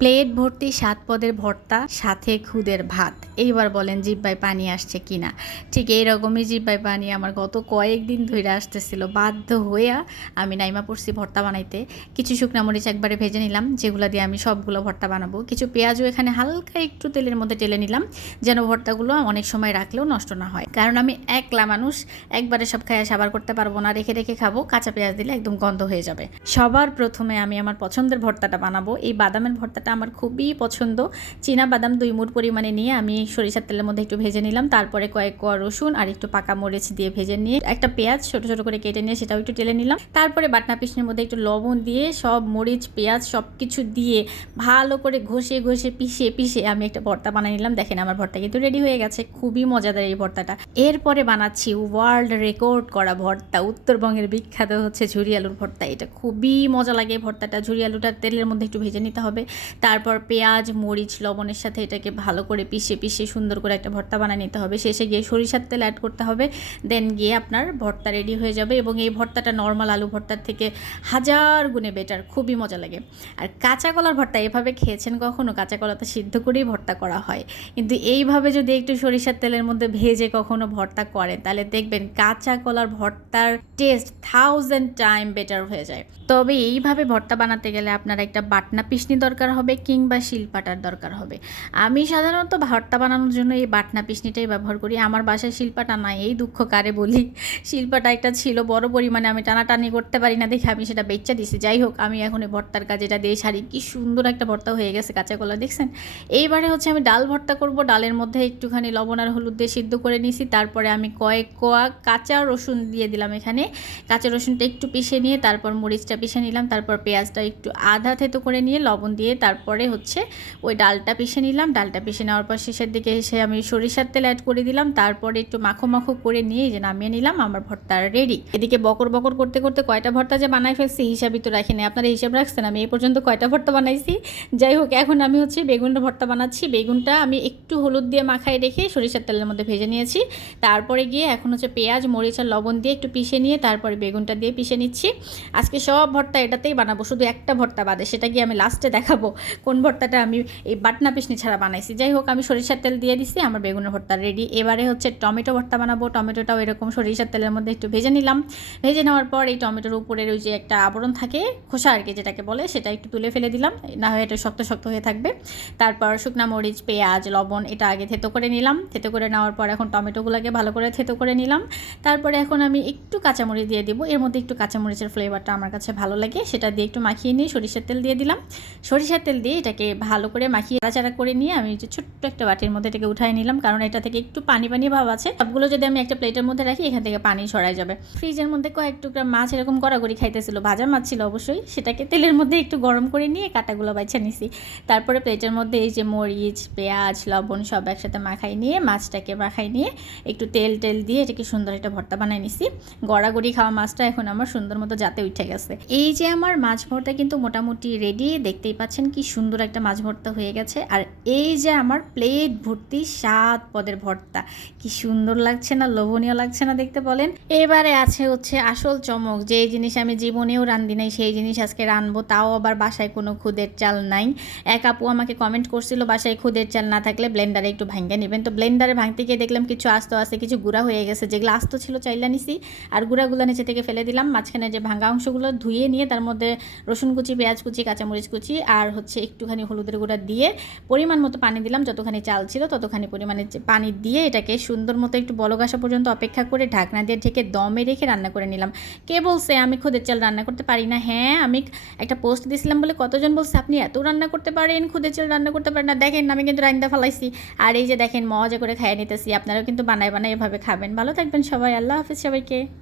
Plate ভর্তি সাত পদের ভর্তা, সাথে খুদের ভাত। এইবার বলেন জিব্বায় পানি আসছে কিনা। ঠিক এইরকমই জিব্বায় পানি আমার গত কয়েকদিন ধরে আসতেছিল। বাধ্য হইয়া আমি নাইমা পড়ছি ভর্তা বানাইতে। কিছু শুকনা মরিচ একবারে ভেজে নিলাম, যেগুলো দিয়ে আমি সবগুলো ভর্তা বানাবো। কিছু পেঁয়াজও এখানে হালকা একটু তেলের মধ্যে টেলে নিলাম, যেন ভর্তাগুলো অনেক সময় রাখলেও নষ্ট না হয়। কারণ আমি একলা মানুষ, একবারে সব খাইয়া সাবার করতে পারব না, রেখে রেখে খাব, কাঁচা পেঁয়াজ দিলে একদম গন্ধ হয়ে যাবে। সবার প্রথমে আমি আমার পছন্দের ভর্তাটা বানাবো। এই বাদামের ভর্তাটা আমার খুবই পছন্দ। চীনা বাদাম দুই মুঠ পরিমাণে নিয়ে আমি সরিষার তেলের মধ্যে একটু ভেজে নিলাম। তারপরে কয়েক কোয়া রসুন আর একটু পাকা মরিচ দিয়ে ভেজে নিয়ে একটা পেঁয়াজ ছোট ছোট করে কেটে নিয়ে সেটাও একটু টেলে নিলাম। তারপরে বাটনা পিসনের মধ্যে একটু লবণ দিয়ে সব মরিচ, পেঁয়াজ সব কিছু দিয়ে ভালো করে ঘষে ঘষে পিষে পিষে আমি একটা ভর্তা বানিয়ে নিলাম। দেখেন আমার ভর্তা কিন্তু রেডি হয়ে গেছে। খুবই মজাদার এই ভর্তাটা। এরপরে বানাচ্ছি ওয়ার্ল্ড রেকর্ড করা ভর্তা। উত্তরবঙ্গের বিখ্যাত হচ্ছে ঝুরি আলুর ভর্তা। এটা খুবই মজা লাগে ভর্তাটা। ঝুরি আলুটা তেলের মধ্যে একটু ভেজে নিতে হবে। তারপর পেঁয়াজ, মরিচ, লবণের সাথে এটাকে ভালো করে পিষে পিষে সুন্দর করে একটা ভর্তা বানিয়ে নিতে হবে। শেষে গিয়ে সরিষার তেল অ্যাড করতে হবে। দেন গিয়ে আপনার ভর্তা রেডি হয়ে যাবে এবং এই ভর্তাটা নর্মাল আলু ভর্তার থেকে হাজার গুণে বেটার খুবই মজা লাগে। আর কাঁচা কলার ভর্তা এভাবে খেয়েছেন কখনো? কাঁচা কলাতে সিদ্ধ করেই ভর্তা করা হয়। কিন্তু এইভাবে যদি একটু সরিষার তেলের মধ্যে ভেজে কখনো ভর্তা করেন, তাহলে দেখবেন কাঁচা কলার ভর্তার টেস্ট থাউজেন্ড টাইম বেটার হয়ে যায়। তবে এইভাবে ভর্তা বানাতে গেলে আপনার একটা বাটনা পিসনি দরকার হবে। কিংবা শিলপাটার দরকার হবে। আমি সাধারণত ভর্তা বানানোর জন্য এই বাটনা পিসনিটাই ব্যবহার করি। আমার বাসায় শিলপাটা নাই, এই দুঃখ কারে বলি? শিলপাটা একটা ছিল, বড় পরিমাণে আমি টানাটানি করতে পারি না দেখে আমি সেটা বেচা দিছি। যাই হোক, আমি এখন এই ভর্তার কাজে এটা দিয়ে সারি। কি সুন্দর একটা ভর্তা হয়ে গেছে কাঁচা কলা দেখছেন? এইবারে হচ্ছে আমি ডাল ভর্তা করব। ডালের মধ্যে একটুখানি লবণ আর হলুদ দিয়ে সিদ্ধ করে নিয়েছি তারপরে আমি কয়েক কোয়া কাঁচা রসুন দিয়ে দিলাম এখানে। কাঁচা রসুনটা একটু পিষে নিয়ে তারপর মরিচটা পিষে নিলাম। তারপর পেঁয়াজটা একটু আধা থেতো করে নিয়ে লবণ দিয়ে তারপরে হচ্ছে ওই ডালটা পিষে নিলাম। ডালটা পিষে নেওয়ার পর শেষের দিকে এসে আমি সরিষার তেল অ্যাড করে দিলাম। তারপরে একটু মাখো মাখো করে নিয়ে যে নামিয়ে নিলাম, আমার ভর্তা রেডি এদিকে বকর বকর করতে করতে কয়টা ভর্তা যে বানাই ফেলছি হিসাবই তো রাখিনি। আপনারা হিসাব রাখছেন, আমি এই পর্যন্ত কয়টা ভর্তা বানাইছি? যাই হোক, এখন আমি হচ্ছে বেগুনের ভর্তা বানাচ্ছি। বেগুনটা আমি একটু হলুদ দিয়ে মাখায় রেখে সরিষার তেলের মধ্যে ভেজে নিয়েছি। তারপরে গিয়ে এখন হচ্ছে পেঁয়াজ, মরিচ আর লবণ দিয়ে একটু পিষে নিয়ে তারপরে বেগুনটা দিয়ে পিষে নিচ্ছি। আজকে সব ভর্তা এটাতেই বানাবো, শুধু একটা ভর্তা বাদে, সেটা গিয়ে আমি লাস্টে দেখাবো। কোন ভর্তাটা আমি এই বাটনা পিসনি ছাড়া বানাইছি। যাই হোক, আমি সরিষার তেল দিয়ে দিছি, আমার বেগুনের ভর্তা রেডি এবারে হচ্ছে টমেটো ভর্তা বানাবো। টমেটোটাও এরকম সরিষার তেলের মধ্যে একটু ভেজে নিলাম। ভেজে নেওয়ার পর এই টমেটোর উপরের ওই যে একটা আবরণ থাকে, খোসা আর কি যেটাকে বলে, সেটা একটু তুলে ফেলে দিলাম। না হয় এটা শক্ত শক্ত হয়ে থাকবে। তারপর শুকনা মরিচ, পেঁয়াজ, লবণ, এটা আগে থেতো করে নিলাম। থেতো করে নেওয়ার পর এখন টমেটোগুলোকে ভালো করে থেতো করে নিলাম। তারপরে এখন আমি একটু কাঁচামরিচ দিয়ে দিব। এর মধ্যে একটু কাঁচামরিচের ফ্লেভারটা আমার কাছে ভালো লাগে। সেটা দিয়ে একটু মাখিয়ে নিয়ে সরিষার তেল দিয়ে দিলাম। সরিষার তেল দিয়ে এটাকে ভালো করে মাখিয়ে নাড়াচাড়া করে নিয়ে আমি যে ছোট্ট একটা বাটির মধ্যে এটাকে উঠাই নিলাম, কারণ এটা থেকে একটু পানি পানি ভাব আছে। সবগুলো যদি আমি একটা প্লেটের মধ্যে রাখি, এখান থেকে পানি ছড়াই যাবে। ফ্রিজের মধ্যে কয়েক টুকরা মাছ এরকম কড়াকড়ি খাইতেছিল, ভাজা মাছ ছিল অবশ্যই। সেটাকে তেলের মধ্যে একটু গরম করে নিয়ে কাটাগুলো বাইছা নিছি। তারপরে প্লেটের মধ্যে এই যে মরিচ, পেঁয়াজ, লবণ সব একসাথে মাখাই নিয়ে, মাছটাকে মাখাই নিয়ে একটু তেল টেল দিয়ে এটাকে সুন্দর একটা ভর্তা বানাই নিছি। গড়াগড়ি খাওয়া মাছটা এখন আমার সুন্দর মতো যাতে উঠে গেছে। এই যে আমার মাছ ভর্তা কিন্তু মোটামুটি রেডি দেখতেই পাচ্ছেন কি সুন্দর একটা মাছ ভর্তা হয়ে গেছে। আর এই যে আমার প্লেট ভর্তি সাত পদের ভর্তা, কি সুন্দর লাগছে না, লোভনীয় লাগছে না দেখতে বলেন? এবারে আছে হচ্ছে আসল চমক, যে জিনিস আমি জীবনেও রান্ধি নাই, সেই জিনিস আজকে রানবো তাও আবার বাসায় কোনো খুদের চাল নাই। এক আপু আমাকে কমেন্ট করছিল, বাসায় খুদের চাল না থাকলে ব্লেন্ডারে একটু ভাঙ্গে নেবেন। তো ব্লেন্ডারে ভাঙতে গিয়ে দেখলাম কিছু আস্ত আছে, কিছু গুঁড়া হয়ে গেছে যেগুলো আস্ত ছিল চাইলা নিছি, আর গুঁড়াগুলো নিচে থেকে ফেলে দিলাম, মাঝখানে যে ভাঙা অংশগুলো ধুয়ে নিয়ে তার মধ্যে রসুন কুচি, পেঁয়াজ কুচি, কাঁচামরিচ কুচি, আর হচ্ছে একটুখানি হলুদের গুঁড়া দিয়ে পরিমাণ মতো পানি দিলাম, যতখানি চাল ছিল ততখানি পরিমাণে পানি দিয়ে এটাকে সুন্দর মতো একটু বলক আসা পর্যন্ত অপেক্ষা করে ঢাকনা দিয়ে ঢেকে দমে রেখে রান্না করে নিলাম। কে বলছে, আমি খুদের চাল রান্না করতে পারি না? হ্যাঁ আমি একটা পোস্ট দিয়েছিলাম বলে কতজন বলছে, আপনি এত রান্না করতে পারেন, খুদের চাল রান্না করতে পারেন না। দেখেন, আমি কিন্তু রান্না ফেলাইছি। আর এই যে দেখেন, মজা করে খাইয়ে নিতেছি। আপনারাও কিন্তু বানায় বানায় এভাবে খাবেন। ভালো থাকবেন সবাই। আল্লাহ হাফিজ সবাইকে।